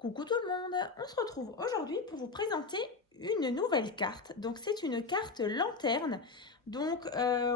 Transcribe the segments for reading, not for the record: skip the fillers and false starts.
Coucou tout le monde, on se retrouve aujourd'hui pour vous présenter une nouvelle carte. Donc c'est une carte lanterne. Donc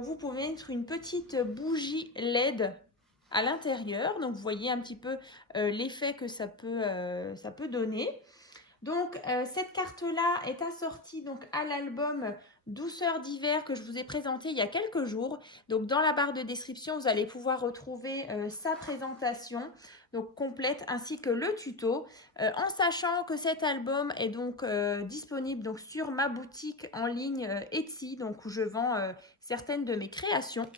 vous pouvez mettre une petite bougie LED à l'intérieur. Donc vous voyez un petit peu l'effet que ça peut donner. Donc cette carte-là est assortie donc à l'album Douceur d'hiver que je vous ai présenté il y a quelques jours. Donc dans la barre de description, vous allez pouvoir retrouver sa présentation donc complète ainsi que le tuto. En sachant que cet album est donc disponible donc sur ma boutique en ligne Etsy, donc où je vends certaines de mes créations.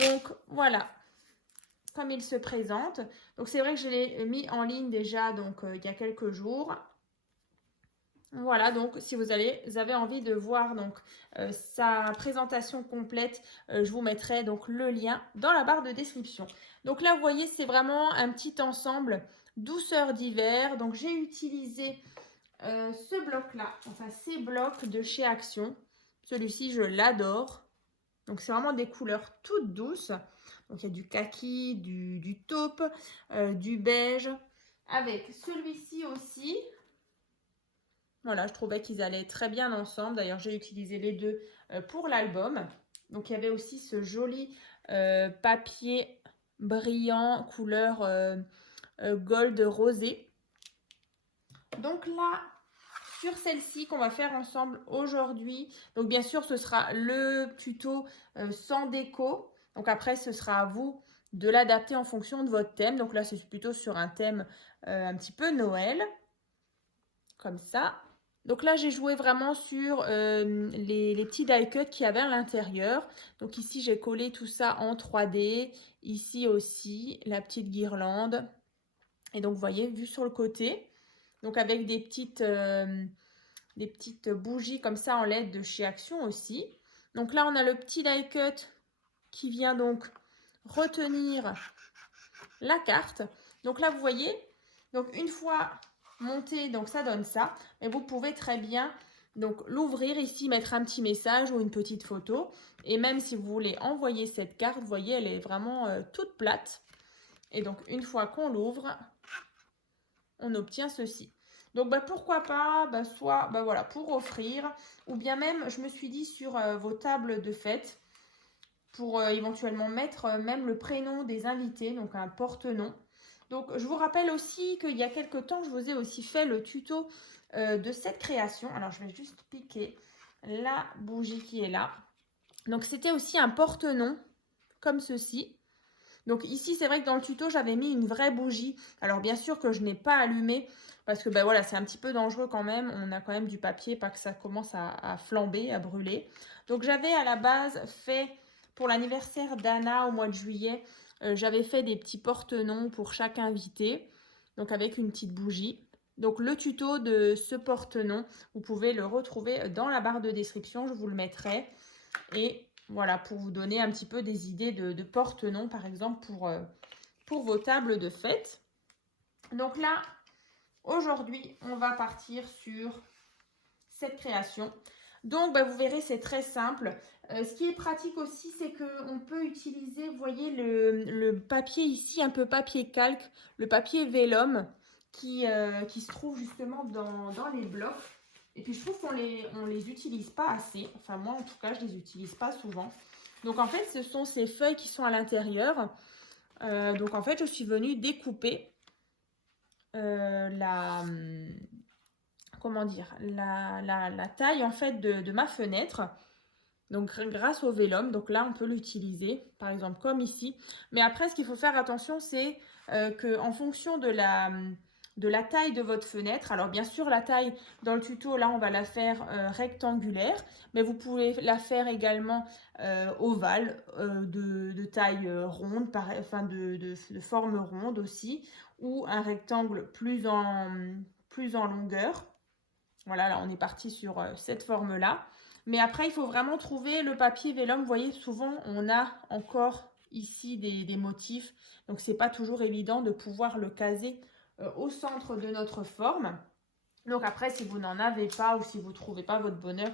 Donc voilà comme il se présente. Donc c'est vrai que je l'ai mis en ligne déjà donc il y a quelques jours. Voilà, donc si vous avez envie de voir donc sa présentation complète, je vous mettrai donc le lien dans la barre de description. Donc là, vous voyez, c'est vraiment un petit ensemble douceur d'hiver. Donc j'ai utilisé ce bloc-là, enfin ces blocs de chez Action. Celui-ci, je l'adore. Donc c'est vraiment des couleurs toutes douces. Donc il y a du kaki, du taupe, du beige. Avec celui-ci aussi. Voilà, je trouvais qu'ils allaient très bien ensemble. D'ailleurs, j'ai utilisé les deux pour l'album. Donc, il y avait aussi ce joli papier brillant, couleur gold rosé. Donc là, sur celle-ci qu'on va faire ensemble aujourd'hui, donc bien sûr, ce sera le tuto sans déco. Donc après, ce sera à vous de l'adapter en fonction de votre thème. Donc là, c'est plutôt sur un thème un petit peu Noël. Comme ça. Donc là, j'ai joué vraiment sur les petits die cuts qu'il y avait à l'intérieur. Donc ici, j'ai collé tout ça en 3D. Ici aussi, la petite guirlande. Et donc, vous voyez, vu sur le côté. Donc avec des petites bougies comme ça en LED de chez Action aussi. Donc là, on a le petit die cut qui vient donc retenir la carte. Donc là, vous voyez, donc une fois monté, donc ça donne ça. Et vous pouvez très bien donc l'ouvrir ici, mettre un petit message ou une petite photo. Et même si vous voulez envoyer cette carte, vous voyez, elle est vraiment toute plate. Et donc une fois qu'on l'ouvre, on obtient ceci. Donc pourquoi pas, soit voilà, pour offrir, ou bien même, je me suis dit sur vos tables de fête, pour éventuellement mettre même le prénom des invités, donc un porte-nom. Donc je vous rappelle aussi qu'il y a quelques temps, je vous ai aussi fait le tuto de cette création. Alors je vais juste piquer la bougie qui est là. Donc c'était aussi un porte-nom comme ceci. Donc ici, c'est vrai que dans le tuto, j'avais mis une vraie bougie. Alors bien sûr que je n'ai pas allumé parce que voilà, c'est un petit peu dangereux quand même. On a quand même du papier, pas que ça commence à flamber, à brûler. Donc j'avais à la base fait, pour l'anniversaire d'Anna au mois de juillet, j'avais fait des petits porte-noms pour chaque invité. Donc avec une petite bougie. Donc le tuto de ce porte-nom, vous pouvez le retrouver dans la barre de description, je vous le mettrai. Et voilà, pour vous donner un petit peu des idées de porte-noms, par exemple, pour vos tables de fête. Donc là, aujourd'hui, on va partir sur cette création. Donc, vous verrez, c'est très simple. Ce qui est pratique aussi, c'est qu'on peut utiliser, vous voyez, le papier ici, un peu papier calque, le papier vélum, qui se trouve justement dans les blocs. Et puis, je trouve qu'on les utilise pas assez. Enfin, moi, en tout cas, je les utilise pas souvent. Donc, en fait, ce sont ces feuilles qui sont à l'intérieur. Donc, en fait, je suis venue découper comment dire, la taille en fait de ma fenêtre. Donc grâce au vélum, donc là on peut l'utiliser par exemple comme ici. Mais après ce qu'il faut faire attention c'est qu'en fonction de la taille de votre fenêtre, alors bien sûr la taille dans le tuto là on va la faire rectangulaire, mais vous pouvez la faire également ovale, de taille ronde, enfin de forme ronde aussi, ou un rectangle plus en longueur. Voilà, là on est parti sur cette forme-là. Mais après, il faut vraiment trouver le papier vélum. Vous voyez, souvent, on a encore ici des motifs. Donc, c'est pas toujours évident de pouvoir le caser au centre de notre forme. Donc, après, si vous n'en avez pas ou si vous ne trouvez pas votre bonheur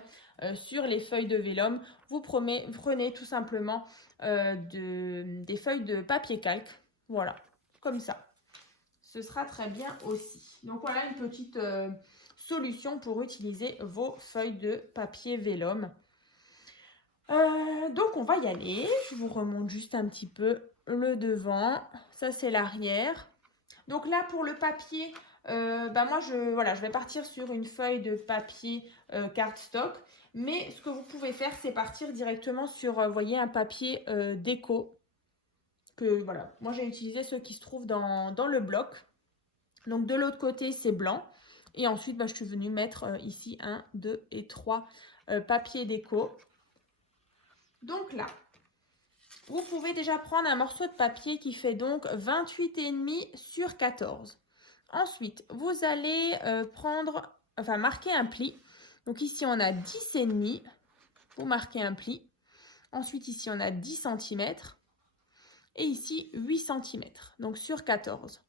sur les feuilles de vélum, vous prenez tout simplement des feuilles de papier calque. Voilà, comme ça. ce sera très bien aussi. Donc voilà une petite solution pour utiliser vos feuilles de papier vélum. Donc on va y aller. Je vous remonte juste un petit peu le devant. Ça c'est l'arrière. Donc là pour le papier, moi je vais partir sur une feuille de papier cardstock. Mais ce que vous pouvez faire, c'est partir directement sur, voyez, un papier déco. Que voilà, moi j'ai utilisé ceux qui se trouvent dans le bloc. Donc de l'autre côté c'est blanc. Et ensuite je suis venue mettre ici 1, 2 et 3 papiers déco. Donc là, vous pouvez déjà prendre un morceau de papier qui fait donc 28,5 sur 14. Ensuite, vous allez marquer un pli. Donc ici, on a 10,5. Vous marquez un pli. Ensuite, ici, on a 10 cm. Et ici, 8 cm. Donc sur 14.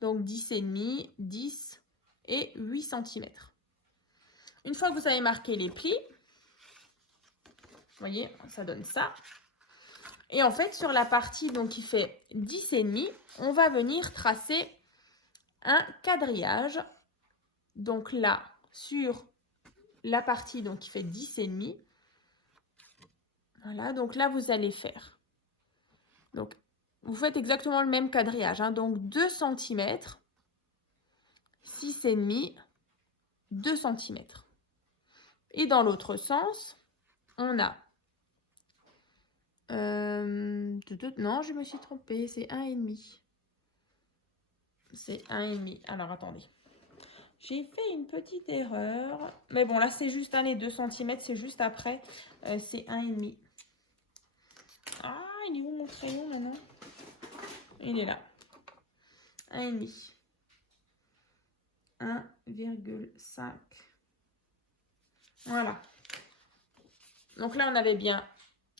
Donc 10,5, 10 et 8 cm. Une fois que vous avez marqué les plis, vous voyez, ça donne ça. Et en fait, sur la partie donc, qui fait 10,5, on va venir tracer un quadrillage. Donc là, sur la partie donc, qui fait 10,5. Voilà, donc là, vous allez faire. Donc, vous faites exactement le même quadrillage. Donc 2 cm, 6,5, 2 cm. Et dans l'autre sens, on a... non, je me suis trompée, c'est 1,5. C'est 1,5. Alors, attendez. J'ai fait une petite erreur. Mais bon, là, c'est juste les 2 cm, c'est juste après. C'est 1,5. Ah, il est où mon crayon maintenant? Il est là. 1,5. 1,5. Voilà. Donc là, on avait bien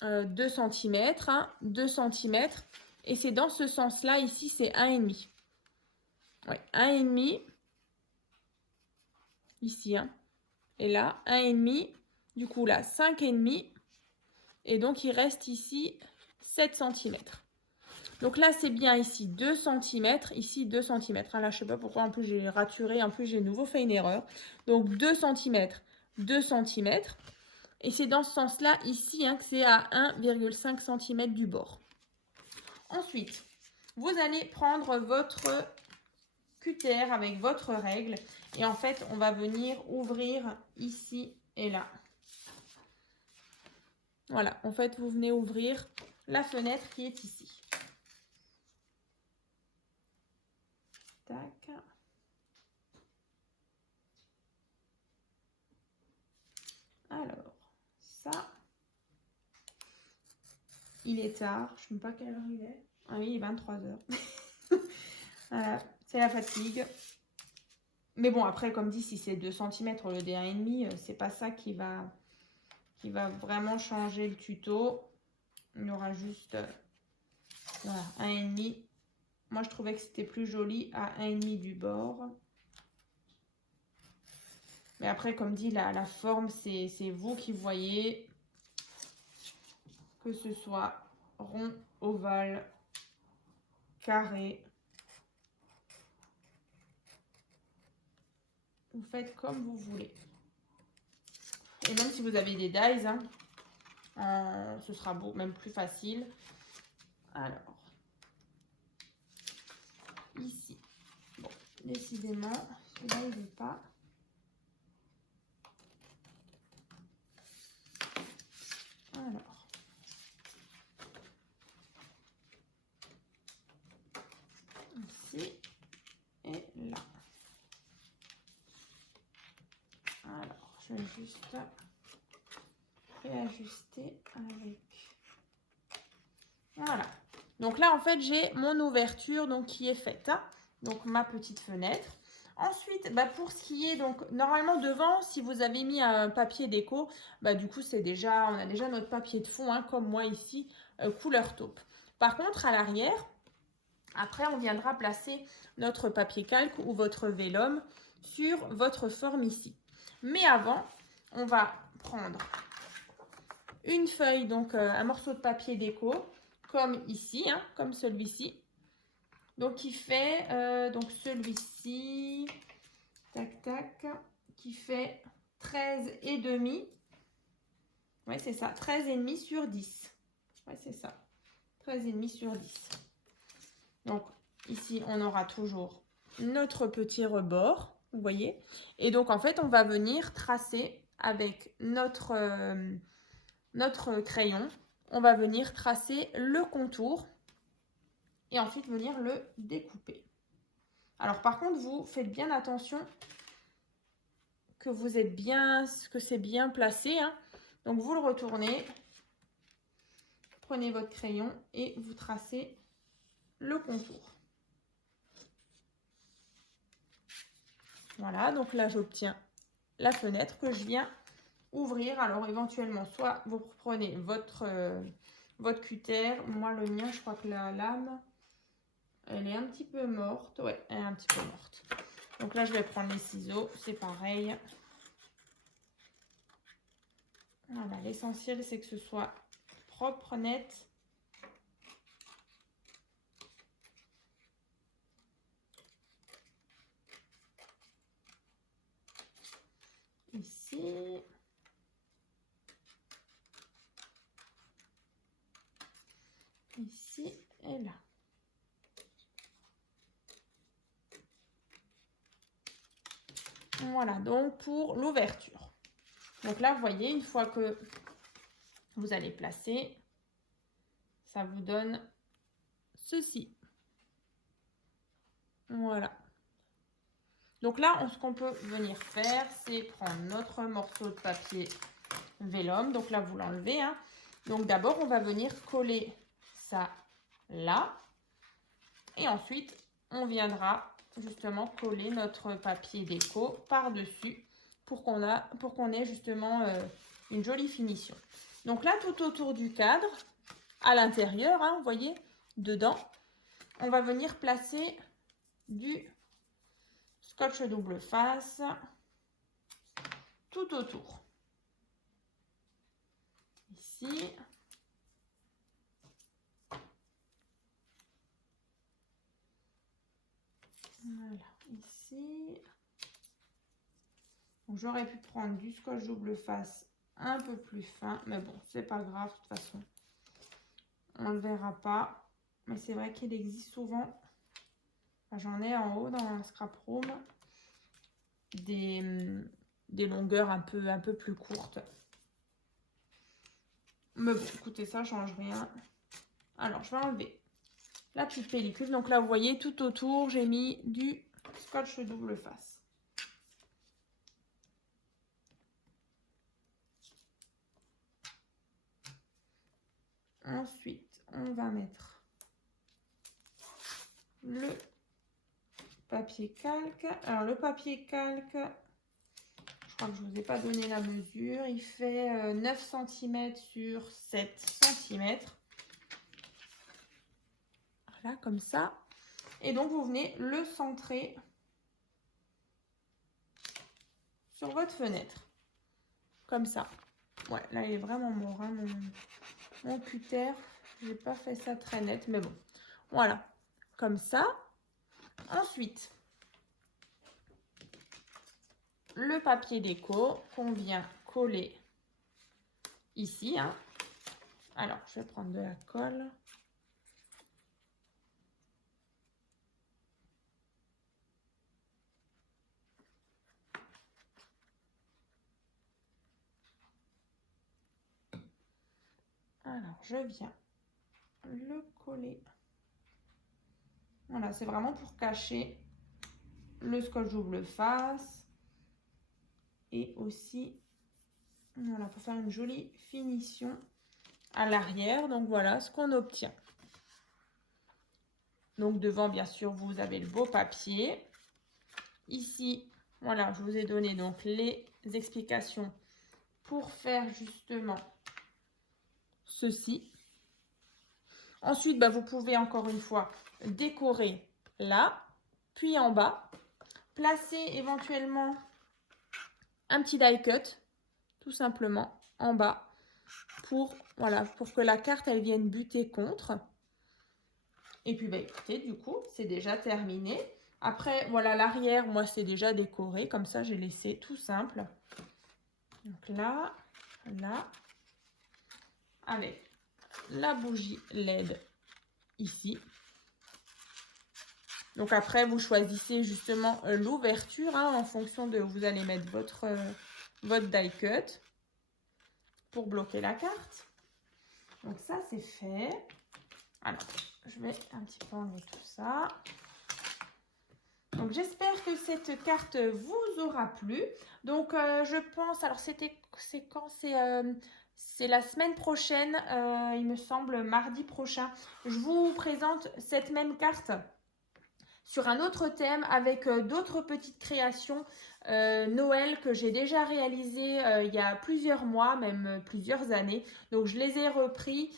2 cm, 2 cm. Et c'est dans ce sens-là, ici, c'est 1,5. Ouais, 1,5. Ici, et là, 1,5. Du coup, là, 5,5. Et donc, il reste ici 7 cm. Donc là, c'est bien ici 2 cm, ici 2 cm. Là, je ne sais pas pourquoi, en plus, j'ai raturé, en plus, j'ai de nouveau fait une erreur. Donc, 2 cm, 2 cm. Et c'est dans ce sens-là, ici, que c'est à 1,5 cm du bord. Ensuite, vous allez prendre votre cutter avec votre règle. Et en fait, on va venir ouvrir ici et là. Voilà, en fait, vous venez ouvrir la fenêtre qui est ici. Tac. Alors, ça. Il est tard, je ne sais pas quelle heure il est. Ah oui, il est 23h. Voilà, c'est la fatigue. Mais bon, après, comme dit, si c'est 2 cm au lieu des 1,5, c'est pas ça qui va vraiment changer le tuto. Il y aura juste voilà, 1,5. Moi, je trouvais que c'était plus joli à 1,5 du bord. Mais après, comme dit, la forme, c'est vous qui voyez. Que ce soit rond, ovale, carré. Vous faites comme vous voulez. Et même si vous avez des dies, ce sera beau, même plus facile. Alors, ici, bon, décidément, celui-là, il ne veut pas. Alors, ici et là. Alors, je vais juste réajuster avec... Voilà. Donc là, en fait, j'ai mon ouverture donc, qui est faite. Donc, ma petite fenêtre. Ensuite, pour ce qui est, donc, normalement, devant, si vous avez mis un papier déco, du coup, on a déjà notre papier de fond, comme moi ici, couleur taupe. Par contre, à l'arrière, après, on viendra placer notre papier calque ou votre vélum sur votre forme ici. Mais avant, on va prendre une feuille, donc un morceau de papier déco, comme ici, comme celui-ci. Donc, qui fait, donc celui-ci, tac, tac, qui fait 13,5. Oui, c'est ça, 13,5 sur 10. Oui, c'est ça, 13,5 sur 10. Donc, ici, on aura toujours notre petit rebord, vous voyez. Et donc, en fait, on va venir tracer avec notre crayon. On va venir tracer le contour et ensuite venir le découper. Alors, par contre, vous faites bien attention que vous êtes bien, que c'est bien placé, hein. Donc, vous le retournez, prenez votre crayon et vous tracez le contour. Voilà, donc là, j'obtiens la fenêtre que je viens ouvrir. Alors, éventuellement, soit vous prenez votre cutter. Moi, le mien, je crois que la lame, elle est un petit peu morte. Ouais, elle est un petit peu morte. Donc là, je vais prendre les ciseaux. C'est pareil. Voilà, l'essentiel, c'est que ce soit propre, net. Ici. Ici et là. Voilà, donc pour l'ouverture. Donc là, vous voyez, une fois que vous allez placer, ça vous donne ceci. Voilà. Donc là, ce qu'on peut venir faire, c'est prendre notre morceau de papier vélum. Donc là, vous l'enlevez, hein. Donc d'abord, on va venir coller ça là. Et ensuite, on viendra justement coller notre papier déco par-dessus pour qu'on ait justement une jolie finition. Donc là, tout autour du cadre, à l'intérieur, hein, vous voyez, dedans, on va venir placer du scotch double face tout autour. Ici. Voilà, ici. J'aurais pu prendre du scotch double face un peu plus fin, mais bon, c'est pas grave, de toute façon. On ne le verra pas. Mais c'est vrai qu'il existe souvent, j'en ai en haut dans Scrap Room, des longueurs un peu plus courtes. Mais bon, écoutez, ça change rien. Alors, je vais enlever la petite pellicule. Donc là, vous voyez, tout autour, j'ai mis du scotch double face. Ensuite, on va mettre le papier calque. Alors, le papier calque, je crois que je ne vous ai pas donné la mesure. Il fait 9 cm sur 7 cm. Voilà, comme ça. Et donc, vous venez le centrer sur votre fenêtre. Comme ça. Ouais, là, il est vraiment mort, hein, mon cutter. Je n'ai pas fait ça très net, mais bon. Voilà, comme ça. Ensuite, le papier déco qu'on vient coller ici, hein. Alors, je vais prendre de la colle. Alors, je viens le coller. Voilà, c'est vraiment pour cacher le scotch double face. Et aussi, voilà, pour faire une jolie finition à l'arrière. Donc, voilà ce qu'on obtient. Donc, devant, bien sûr, vous avez le beau papier. Ici, voilà, je vous ai donné donc les explications pour faire justement ceci. Ensuite, vous pouvez encore une fois décorer là, puis en bas. Placer éventuellement un petit die cut, tout simplement, en bas, pour que la carte, elle vienne buter contre. Et puis, bah, écoutez, du coup, c'est déjà terminé. Après, voilà, l'arrière, moi, c'est déjà décoré. Comme ça, j'ai laissé tout simple. Donc là, avec la bougie LED ici. Donc après, vous choisissez justement l'ouverture en fonction de où vous allez mettre votre die cut pour bloquer la carte. Donc ça, c'est fait. Alors, je vais un petit peu enlever tout ça. Donc j'espère que cette carte vous aura plu. Donc je pense, alors c'est quand? C'est la semaine prochaine, il me semble mardi prochain. Je vous présente cette même carte sur un autre thème avec d'autres petites créations Noël que j'ai déjà réalisées il y a plusieurs mois, même plusieurs années. Donc je les ai repris.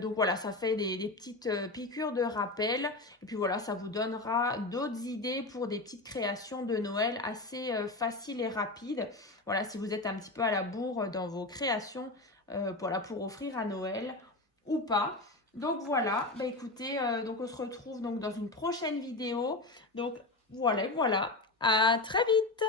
Donc voilà, ça fait des petites piqûres de rappel. Et puis voilà, ça vous donnera d'autres idées pour des petites créations de Noël assez faciles et rapides. Voilà, si vous êtes un petit peu à la bourre dans vos créations, voilà, pour offrir à Noël ou pas. Donc voilà, bah écoutez, donc on se retrouve donc dans une prochaine vidéo. Donc voilà, à très vite!